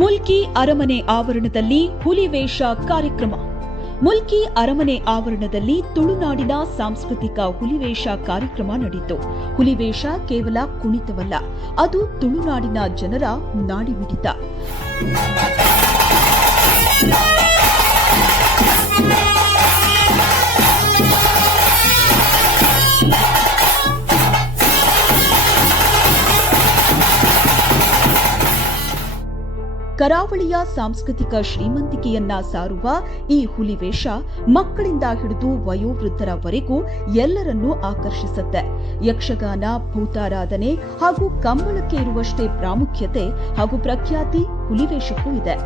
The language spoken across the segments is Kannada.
ಮುಲ್ಕಿ ಅರಮನೆ ಆವರಣದಲ್ಲಿ ಹುಲಿವೇಷ ಕಾರ್ಯಕ್ರಮ. ಮುಲ್ಕಿ ಅರಮನೆ ಆವರಣದಲ್ಲಿ ತುಳುನಾಡಿನ ಸಾಂಸ್ಕೃತಿಕ ಹುಲಿವೇಷ ಕಾರ್ಯಕ್ರಮ ನಡೆಯಿತು. ಹುಲಿವೇಷ ಕೇವಲ ಕುಣಿತವಲ್ಲ, ಅದು ತುಳುನಾಡಿನ ಜನರ ನಾಡಿಮಿಡಿತ. ಕರಾವಳಿಯ ಸಾಂಸ್ಕೃತಿಕ ಶ್ರೀಮಂತಿಕೆಯನ್ನ ಸಾರುವ ಈ ಹುಲಿವೇಷ ಮಕ್ಕಳಿಂದ ಹಿಡಿದು ವಯೋವೃದ್ಧರವರೆಗೂ ಎಲ್ಲರನ್ನೂ ಆಕರ್ಷಿಸುತ್ತೆ. ಯಕ್ಷಗಾನ, ಭೂತಾರಾಧನೆ ಹಾಗೂ ಕಂಬಳಕ್ಕೆ ಇರುವಷ್ಟೇ ಪ್ರಾಮುಖ್ಯತೆ ಹಾಗೂ ಪ್ರಖ್ಯಾತಿ ಹುಲಿವೇಷಕ್ಕೂ ಇದೆ.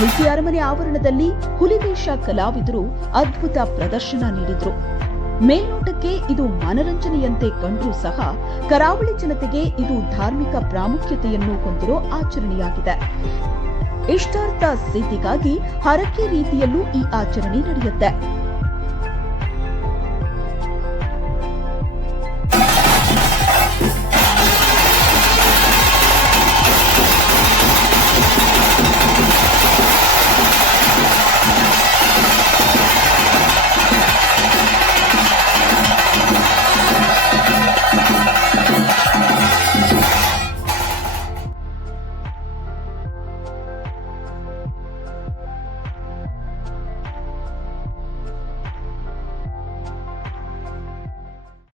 ಮುಲ್ಕಿ ಅರಮನೆ ಆವರಣದಲ್ಲಿ ಹುಲಿವೇಷ ಕಲಾವಿದರು ಅದ್ಭುತ ಪ್ರದರ್ಶನ ನೀಡಿದ್ರು. ಮೇಲ್ನೋಟಕ್ಕೆ ಇದು ಮನರಂಜನೆಯಂತೆ ಕಂಡರೂ ಸಹ ಕರಾವಳಿ ಜನತೆಗೆ ಇದು ಧಾರ್ಮಿಕ ಪ್ರಾಮುಖ್ಯತೆಯನ್ನು ಹೊಂದಿರೋ ಆಚರಣೆಯಾಗಿದೆ. ಇಷ್ಟಾರ್ಥ ಸಿದ್ಧಿಗಾಗಿ ಹರಕೆ ರೀತಿಯಲ್ಲೂ ಈ ಆಚರಣೆ ನಡೆಯುತ್ತೆ.